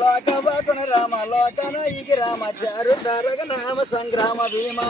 లోకవాకున రామ లోకనాయికి రామ చారు ధారక నామ సంగ్రామ భీమా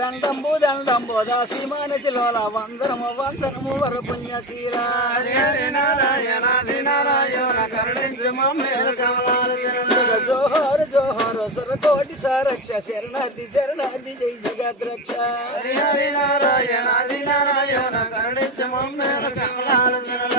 దండంబు దండంబు దాసి మానసి లోల వందనము వందనము వర పుణ్యశీల జోహారు జోహారు సరకోటి సారక్ష శరణార్థి శరణార్థి జై జగద్రక్ష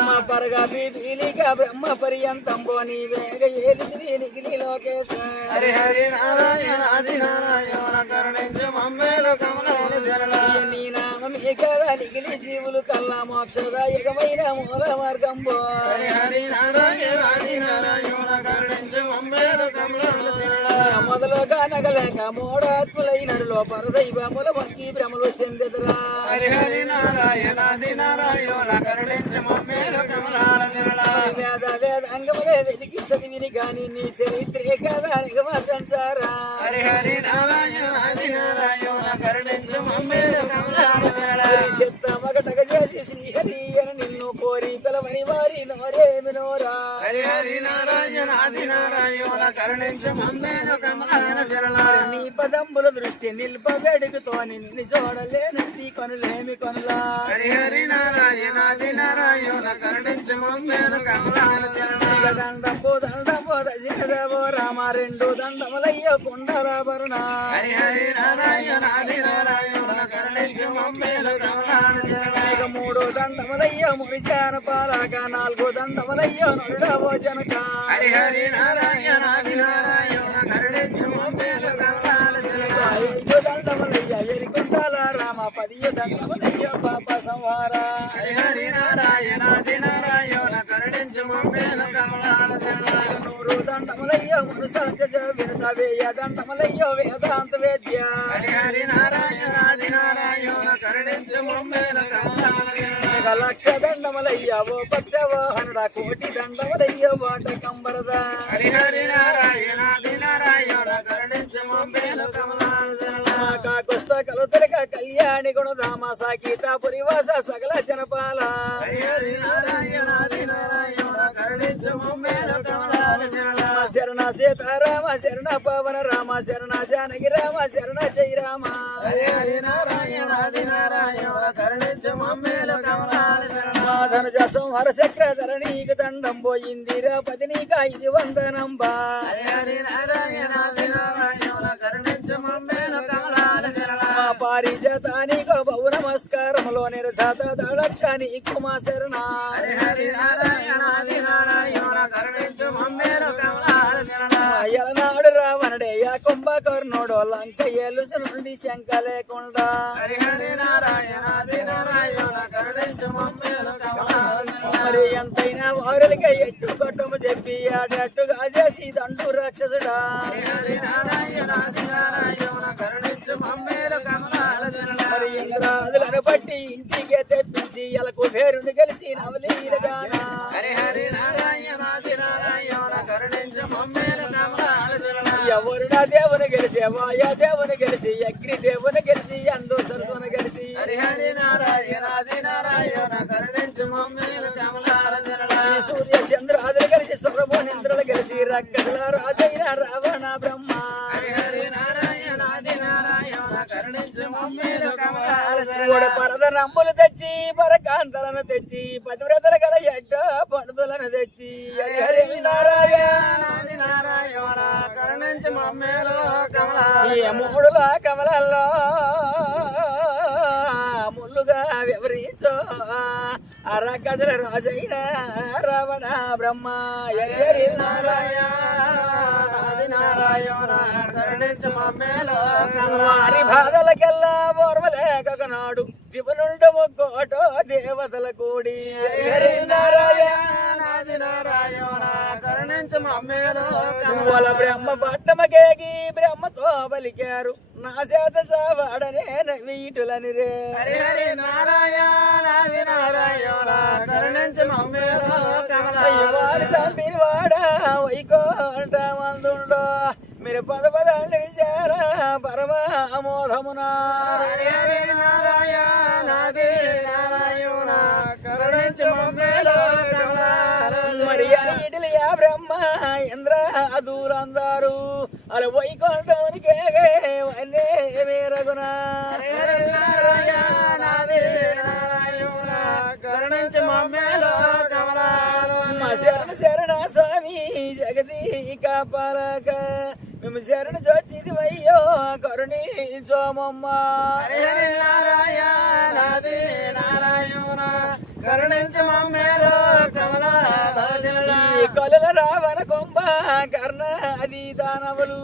మా పరగా పీఠీలిక బ్రహ్మ పర్యంతంబో నీ వేగ ఏలిది నిగిలి లోకేశ హరి హరి నారాయణ ఆది నారాయణ కరుణించు మమ్మేలు కమలాల చరణ నీ నామమే కదా నిగిలి జీవులు కల్లా మోక్షదాయకమైన మూల మార్గంబో హరి హరి నారాయణ ఆది నారాయణ కరుణించు మమ్మేలు కమలాల చరణ మొదలుగా నగలేక మోడాత్ములైనలో పరదైవముల మొక్కి భ్రమలు చెందెదురా హరి హరి నారాయణ ఆది నారాయణ కరుణించు మమ్మేలు కమలాల చరణ వేద వేదాంగములే వెతికి చదివిని గాని నీ చరిత్రే కదా నిగమ సంసారా హరి హరి నారాయణ ఆది నారాయణ కరుణించు మమ్మేలు కమలాల చరణ చిత్త మగటగ చేసి శ్రీహరి అని నిన్ను కోరి పిలవని వారి నోరేమి నోరా హరి హరి నారాయణ ఆది నారాయణ కరుణించు మమ్మేలు కమలాల చరణ నీ పదంబుల దృష్టి నిల్పవేడుకతో నిన్ను చూడలేనంటి కొనులేమి కొనులా హరి హరి నారాయణ ఆది నారాయణ కరుణించు మమ్మేలు కమలాల చరణ దండంబు దండంబు దశరథో రామ రెండు దండములయ్య కుండరాభరణ హరి హరి నారాయణ ఆది నారాయణ కరుణించు మమ్మేలు కమలాల చరణ మూడు దండములయ్య మురిచాన పాలక నాలుగు దండములయ్య నరుడవో జనక హరి హరి నారాయణ ఆది నారాయణ కరుణించు మమ్మేలు కమలాల చరణ ఐదు దండములయ్య ఎరికుంటాల రామ 10 దండములయ్య పాప సంహార హరి హరి నారాయణ ఆది నారాయణ కరుణించు మమ్మేలు కమలాల చరణ నూరు దండములయ్య మనుసంజ వినుత వేయ దండములయ్య వేదాంత వేద్య హరి హరి నారాయణ ఆది నారాయణ కరుణించు మమ్మేలు కమలాల చరణ లక్ష దండములయ్య ఓ పక్షవాహనుడ కోటి దండములయ్య వాట కంబరద హరి హరి నారాయణ ఆది నారాయణ కరుణించు మమ్మేలు కమలాల చరణ కాకుస్త కలుతలక కళ్యాణి గుణధామ సాకీతాపురి వాస సకల జనపాల హరి హరి నారాయణ ఆది నారాయణ కరుణించు మమ్మేలు కమలాల చరణ శరణ సీతారామ శరణ పవన రామ శరణ జానకి రామ శరణ జై రామ హరి హరి నారాయణ ఆది నారాయణ కరుణించు మమ్మేలు కమలాల చరణ ధనుజ సంహర చక్రధరణీకి దండం పోయిందిరా పదినీక ఇది వందనంబా హరి హరి నారాయణ ఆది నారాయణ కరుణించు మమ్మేలు కమలాల చరణ పారిజాతానికో బహు నమస్కారములో నిరజాత దళక్షానికి మా శరణ హరి హరి నారాయణ ఆది నారాయణ కరుణించు మమ్మేలు కమలాల చరణ ఎలనాడు రావణుడే యా కుంభకర్ణుడు లంక ఏలుసు నుండి శంక లేకుండా హరి హరి నారాయణ ఆది నారాయణ కరుణించు మమ్మేలు కమలాల చరణ మరి ఎంతైనా వారులకే ఎట్టు కొట్టము చెప్పి ఆడట్టుగా చేసి దండు రాక్షసుడా హరి హరి నారాయణ ఆది నారాయణ కరుణించు మమ్మేలు కమలాల చరణ మరి ఇంద్రాదులను బట్టి ఇంటికే తెప్పించి ఎలకు పేరుని కలిసి నవలీలగాన హరి హరి నారాయణ ఆది నారాయణ కరుణించు మమ్మేలు కమలాల చరణ ఎవరుడా దేవుని గెలిసి వాయా దేవుని గెలిసి అగ్ని దేవుని గెలిసి అందు సరస్వను గెలిసి హరి హరి నారాయణ ఆది నారాయణ కరుణించు మమ్మేలు కమలాల చరణ సూర్య చంద్రాదులు కలిసి స్వర్భోనింద్రులు కలిసి రక్కసుల రాజైన రావణ బ్రహ్మ హరి హరి నారాయణ ఆది నారాయణ కరుణించు మమ్మేలు కమలాల చరణ పరద రంబులు తెచ్చి పరకాంతలను తెచ్చి పతివ్రతలు గల ఎడ్డ పడుతులను తెచ్చి హరి హరి నారాయణ ఆది నారాయణ కరుణించు మమ్మేలు కమలాల మూడుల కమలల్లో ముల్లుగా వివరించో అరగజల రాజైన రావణ బ్రహ్మ హరి నారాయణ ఆది నారాయణ కరుణించు మమ్మేలు వారి బాధలకెల్లా ఓర్వలేకనాడు దివనుండము కోటో దేవతల కూడి హరి నారాయణ ఆది నారాయణ కరుణించు మమ్మేలు కమల బ్రహ్మ పట్టమకేగి బ్రహ్మతో బలికారు నా చేత సావాడనే వీటులని రే హరి హరి నారాయణ ఆది నారాయణ కరుణించు మమ్మేలు కమల వారి చంపిన వాడ వైకోంట మందుండో మీరు పదపదాలు విచారా పరమామోధమునా హరి హరి నారాయణ ఆది నారాయణ కరుణించు కరుణించు మమ్మేలో కమలాలో మరి ఇటలి బ్రహ్మ ఇంద్ర దూరందారు అలా వైకుంఠమునికే వన్నే మేరగునా కరుణించు మమ్మేలో కమలాలో శరణ శరణ స్వామి జగదీ కాపాలక మేము శరణ చొచ్చిది అయ్యో కరుణించోమమ్మ కరుణించు మమ్మేలో కమలాలో కలుల రావణ కొంబ కర్ణ అది దానవులు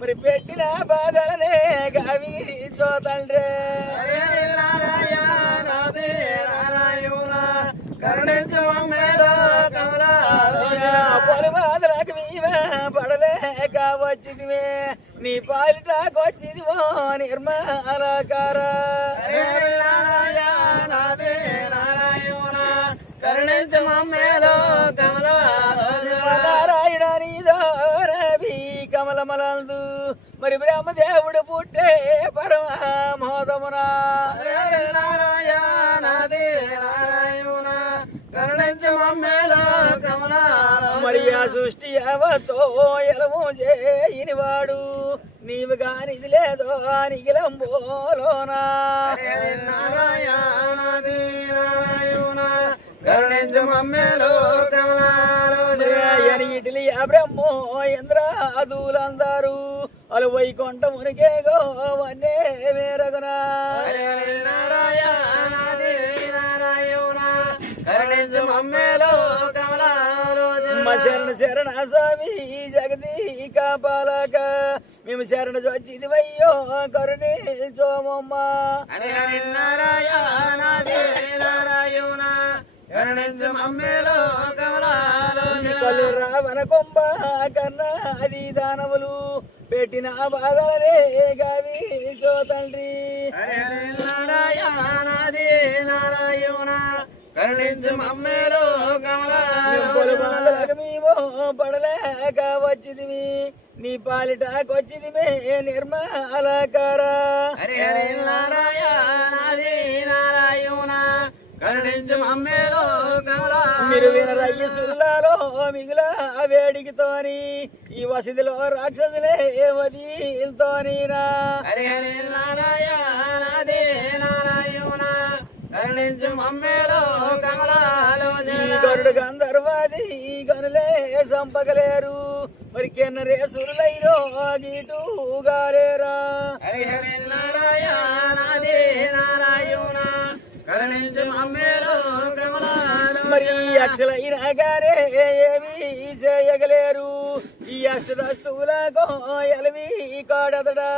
మరి పెట్టిన బాధలనే గావి చోతండ్రే కరుణించు మమ్మేలో కమలాలో పొలి బాధలకు మేమే పడలేక వచ్చిదివే నీ పాలిటాకొచ్చిదివో నిర్మలకార కరుణించు మమ్మేలో కమలాలో నారాయణ నీదో రవి కమలమలందు మరి బ్రహ్మదేవుడు పుట్టే పరమోదమునా కరుణించు మమ్మేలో కమలాలో మరి ఆ సృష్టి యావతో ఎలము చేయని వాడు నీవు కానిది లేదో నిగిలంబోలోనా కరుణించు మమ్మేలో కమలాలో ఇటలి బ్రహ్మో ఇంద్ర అదులందరూ అలు వైకుంఠమునికే గోవన్నే మేరగునా కరుణించు మమ్మేలో కమలాలో శరణ శరణ స్వామి జగదీ కాపాలక మేము శరణ చొచ్చిది అయ్యో కరుణించోమమ్మ కరుణించు మమ్మేలో కమలాలో కలు రావణ కొంబ కన్న అది దానవులు పెట్టిన బాధలనే గావి చోతండ్రి కరుణించు మమ్మేలో కమలాలో మేము పడలేక వచ్చిదివి నీ పాలిటాకొచ్చిదివే నిర్మలకార కరుణించు మమ్మేలో కమలాలో మీరు వినరయ్య సుల్లాలో మిగుల వేడికితోని ఈ వసతిలో రాక్షసులే వదితోనినా కరుణించు మమ్మేలో కమలాలో గరుడు గంధర్వాది గనులే సంపగలేరు మరి కెన్నరే సురులైరో గీటుగాలేరా కరుణించు మమ్మేలో కమలాలో మరి అక్షలైన గారే ఏమి చేయగలేరు ఈ అష్టదస్తువులకు ఎలవి కాడదడా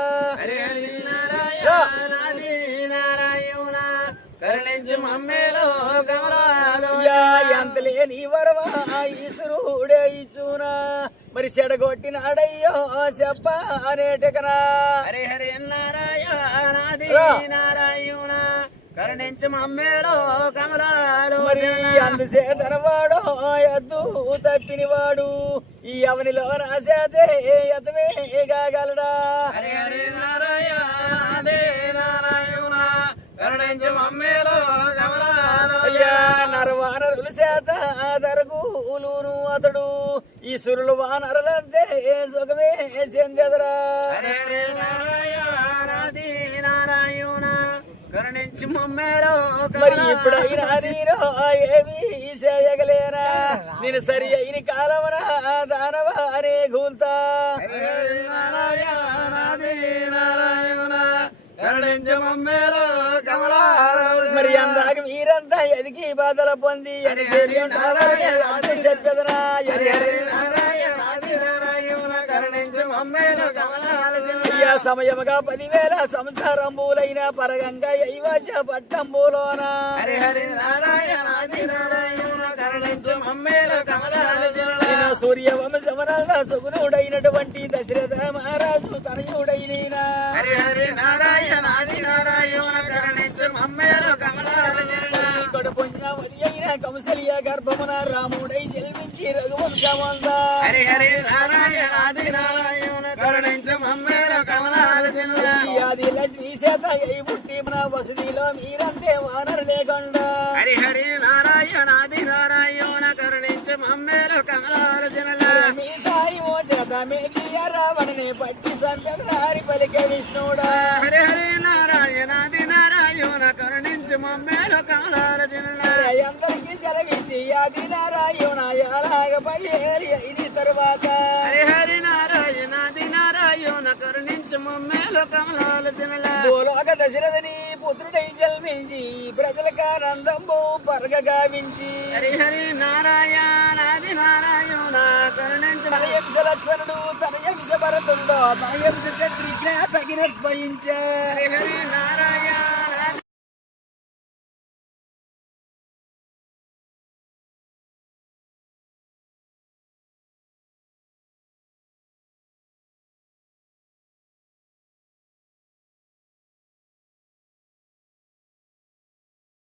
కరుణించు మమ్మేలో కమలాలో ఎంతలే నీ వరవా ఈశ్వరుడే ఇచ్చునా మరి చెడగొట్టినాడయ్యో చెప్ప అనేటకనా హరి హరి నారాయణ కరుణించు మమ్మేలో కమలాలో మరి అందుచేతనవాడో ఎద్దు తప్పినవాడు ఈ అవనిలో రాసేదే ఎతవే కాగలడా హరి హరి నారాయణ కరుణించు మమ్మేలో కమలాలో నరవానరుల చేత దరగులును అతడు ఈ సురులు వానరులంతే సుఖమే చెందెదరా కరుణించు మమ్మేలో మరి ఇప్పుడైనా నేను ఏమి చేయగలేరా నేను సరి అయిన కాలమున దానవారే గూల్తా కరుణించు మమ్మేలో కమలాలో మరి అందాక మీరంతా ఎదిగి బాధల పొంది అని చెప్పదనా కరుణించు మమ్మేలో కమలాలో సమయముగా 10,000 సంవత్సరంబులైన పరగంగా ఐవజ పట్టంబులోన హరి హరి నారాయణ కరుణించు మమ్మేలో కమలాలో సూర్యవంశమున సుగుణుడైనటువంటి దశరథ మహారాజు తనయుడైన హరి హరి నారాయణ కరుణించు మమ్మేలో కమలాలో పుణ్యవతి అయిన కౌసల్య గర్భమున రాముడై జన్మించి రఘువంశమంద హరి హరి నారాయణ కరుణించు మమ్మేలో కమలాలో ఆది లక్ష్మీ చేత పుట్టి మన వసతిలో మీరంతే వానరు లేకుండా హరి హరి నారాయణ పట్టి సంపెదనారి పలికే విష్ణుడా హరి హరి నారాయణాది నారాయణ కరుణించు మమ్మేల కమలారచన అందరికీ సెలవిచ్చి ఆది నారాయణ అలాగపై ఇది తరువాత హరి హరి నారాయణాది నారాయణ కరుణించు మమ్మేల కమలారచన భూలోక దశరథని పుత్రుడై జన్మించి ప్రజలకు ఆనందంబు పరగగావించి హరి హరి నారాయణాది నారాయణ కరుణించు తన యంశ లక్ష్మణుడు తన యంశ భరతుడు తన యంశ శత్రుఘ్న తగిన హరి హరి నారాయణ